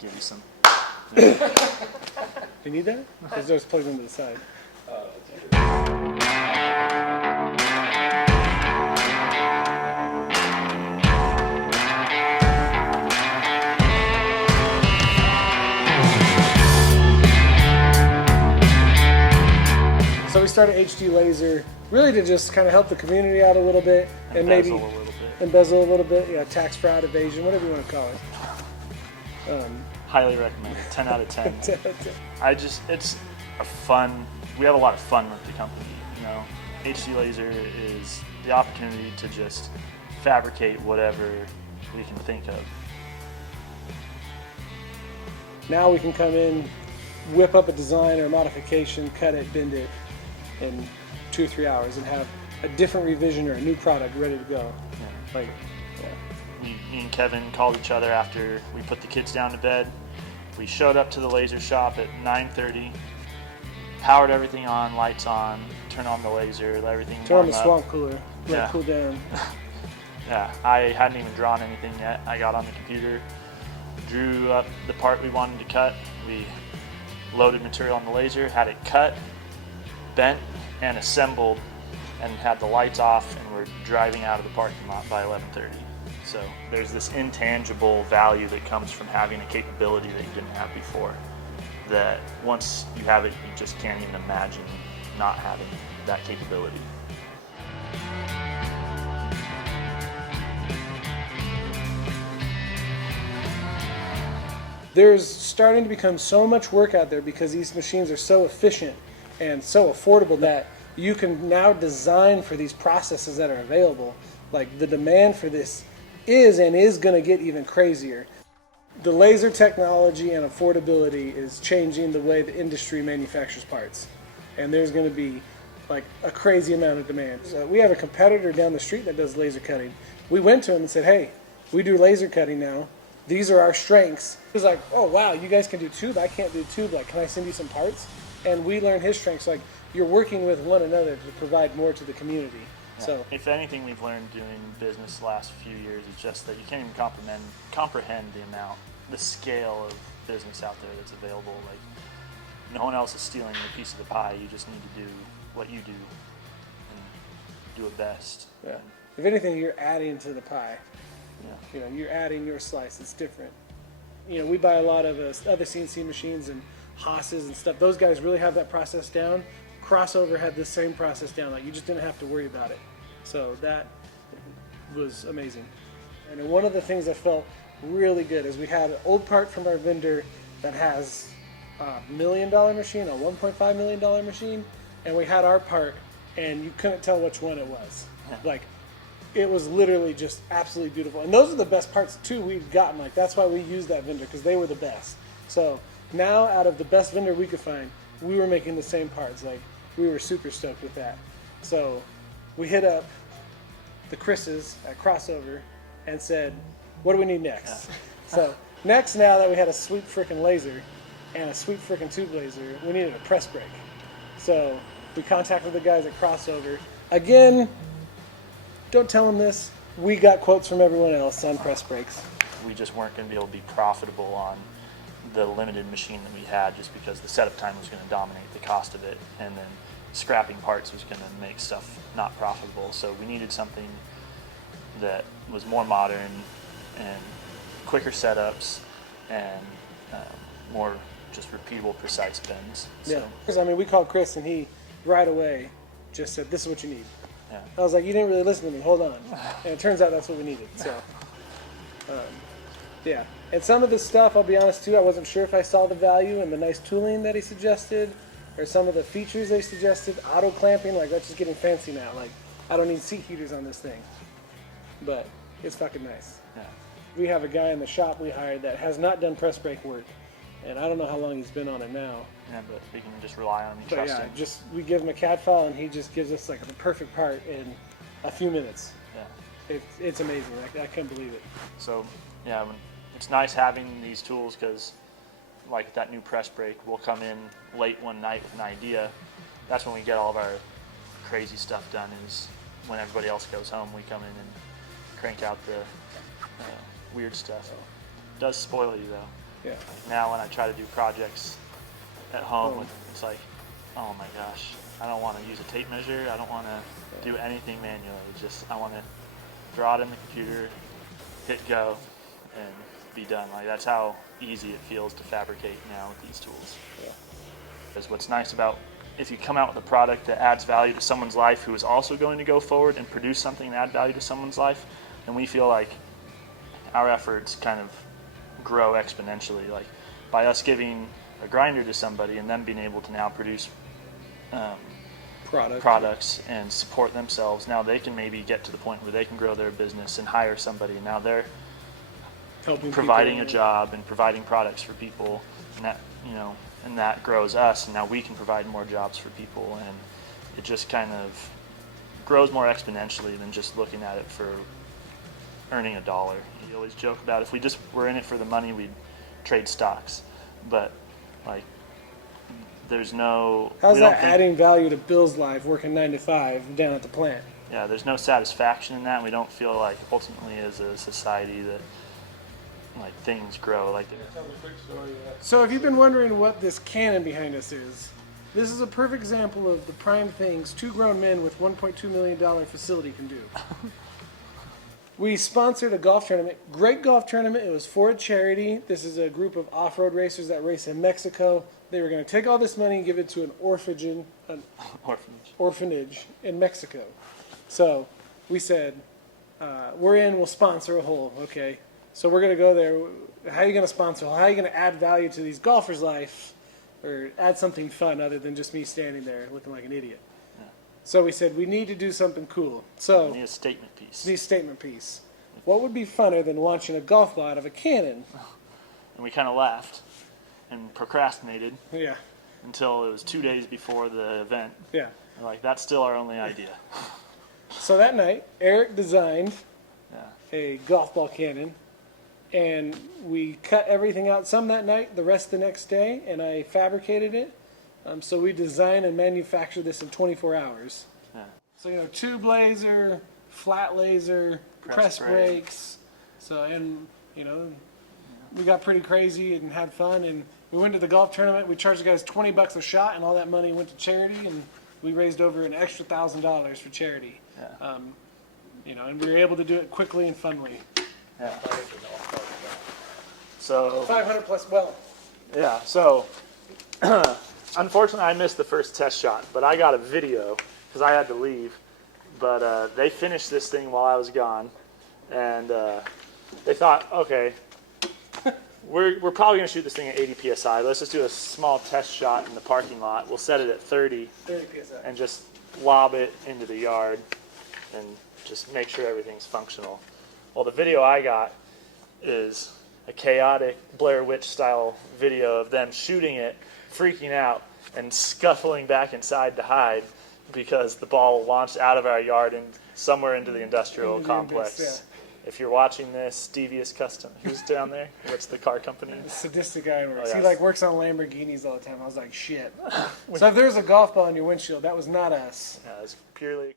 give you some. You need that? Because those plugged into the side. So we started HD Laser really to just kind of help the community out a little bit and maybe embezzle a little bit, yeah, tax fraud, evasion, whatever you want to call it. Highly recommended. 10 out of 10. 10 out of 10. It's a fun. We have a lot of fun with the company. You know, HD Laser is the opportunity to just fabricate whatever we can think of. Now we can come in, whip up a design or a modification, cut it, bend it in 2 or 3 hours and have a different revision or a new product ready to go. Yeah. Me and Kevin called each other after we put the kids down to bed. We showed up to the laser shop at 9:30, powered everything on, lights on, turned on the laser, let everything turn on the warm swamp up. cooler, let it cool down. Yeah, I hadn't even drawn anything yet. I got on the computer, drew up the part we wanted to cut. We loaded material on the laser, had it cut, bent, and assembled, and had the lights off, and we're driving out of the parking lot by 11:30. So there's this intangible value that comes from having a capability that you didn't have before, that once you have it, you just can't even imagine not having that capability. There's starting to become so much work out there because these machines are so efficient and so affordable that you can now design for these processes that are available. Like the demand for this is going to get even crazier. The laser technology and affordability is changing the way the industry manufactures parts. And there's going to be like a crazy amount of demand. So we have a competitor down the street that does laser cutting. We went to him and said, hey, we do laser cutting now. These are our strengths. He was like, oh wow, you guys can do tube, I can't do tube, like can I send you some parts? And we learned his strengths, like you're working with one another to provide more to the community. Yeah. So if anything we've learned doing business the last few years is just that you can't even comprehend the amount, the scale of business out there that's available. Like no one else is stealing a piece of the pie, you just need to do what you do and do it best. Yeah. If anything, you're adding to the pie. Yeah. You know, you're adding your slice. It's different. You know, we buy a lot of other CNC machines and Haas's and stuff. Those guys really have that process down. Crossover had the same process down. Like you just didn't have to worry about it. So that was amazing. And then one of the things that felt really good is we had an old part from our vendor that has a $1 million machine, a $1.5 million machine, and we had our part, and you couldn't tell which one it was. Like. It was literally just absolutely beautiful. And those are the best parts, too, we've gotten. Like, that's why we used that vendor, because they were the best. So now, out of the best vendor we could find, we were making the same parts. Like, we were super stoked with that. So we hit up the Chris's at Crossover and said, what do we need next? Yeah. So next, now that we had a sweet freaking laser and a sweet freaking tube laser, we needed a press brake. So we contacted the guys at Crossover. Again, don't tell them this. We got quotes from everyone else on press brakes. We just weren't going to be able to be profitable on the limited machine that we had just because the setup time was going to dominate the cost of it, and then scrapping parts was going to make stuff not profitable. So we needed something that was more modern and quicker setups and more just repeatable, precise bends. Yeah, because I mean, we called Chris and he right away just said, this is what you need. Yeah. I was like, you didn't really listen to me, hold on. And it turns out that's what we needed. So, yeah. And some of this stuff, I'll be honest too, I wasn't sure if I saw the value in the nice tooling that he suggested or some of the features they suggested. Auto clamping, like that's just getting fancy now. Like, I don't need seat heaters on this thing. But it's fucking nice. Yeah. We have a guy in the shop we hired that has not done press brake work. And I don't know how long he's been on it now. Yeah, but we can just rely on him and but trust yeah, him. just we give him a CAD file and he just gives us like the perfect part in a few minutes. Yeah. It's amazing. I couldn't believe it. So yeah, it's nice having these tools because like that new press brake, we'll come in late one night with an idea. That's when we get all of our crazy stuff done, is when everybody else goes home, we come in and crank out the weird stuff. It does spoil you though. Yeah. Like now when I try to do projects at home, it's like, oh my gosh, I don't want to use a tape measure. I don't want to do anything manually. I want to draw it in the computer, hit go, and be done. Like that's how easy it feels to fabricate now with these tools. Yeah. Because what's nice about if you come out with a product that adds value to someone's life who is also going to go forward and produce something and add value to someone's life, then we feel like our efforts kind of grow exponentially. Like by us giving a grinder to somebody and them being able to now produce products and support themselves, now they can maybe get to the point where they can grow their business and hire somebody, and now they're Helping providing people, a job and providing products for people, and that, you know, and that grows us, and now we can provide more jobs for people, and it just kind of grows more exponentially than just looking at it for earning a dollar. You always joke about if we just were in it for the money, we'd trade stocks, but like there's no. How's that adding value to Bill's life, working 9 to 5 down at the plant? Yeah, there's no satisfaction in that. We don't feel like ultimately as a society that like things grow like So if you've been wondering what this cannon behind us is, this is a perfect example of the prime things 2 grown men with $1.2 million facility can do. We sponsored a golf tournament, great golf tournament. It was for a charity. This is a group of off-road racers that race in Mexico. They were going to take all this money and give it to an orphanage in Mexico. So we said, we're in, we'll sponsor a hole, okay? So we're going to go there. How are you going to sponsor? How are you going to add value to these golfers' life or add something fun other than just me standing there looking like an idiot? Yeah. So we said, we need to do something cool. So we need a statement piece. Need a statement piece. What would be funner than launching a golf ball out of a cannon? And we kind of laughed and procrastinated. Yeah. Until it was 2 days before the event. Yeah. We're like, that's still our only idea. So that night, Eric designed a golf ball cannon. And we cut everything out, some that night, the rest the next day, and I fabricated it. So we designed and manufactured this in 24 hours. Yeah. So, you know, tube laser, flat laser, press brakes. So, and, you know, we got pretty crazy and had fun. And we went to the golf tournament. We charged the guys $20 a shot, and all that money went to charity. And we raised over an extra $1,000 for charity. Yeah. You know, and we were able to do it quickly and funly. Yeah. So 500 plus well. Yeah. So unfortunately, I missed the first test shot, but I got a video because I had to leave. But they finished this thing while I was gone, and they thought, okay, we're probably going to shoot this thing at 80 psi. Let's just do a small test shot in the parking lot. We'll set it at 30 psi and just lob it into the yard and just make sure everything's functional. Well, the video I got is a chaotic Blair Witch style video of them shooting it, freaking out, and scuffling back inside to hide because the ball launched out of our yard and somewhere into the industrial complex. Yeah. If you're watching this, Devious Custom, who's down there? What's the car company? The sadistic guy works. Oh, yes. He like works on Lamborghinis all the time. I was like, shit. So if there's a golf ball in your windshield, that was not us. Yeah, it was purely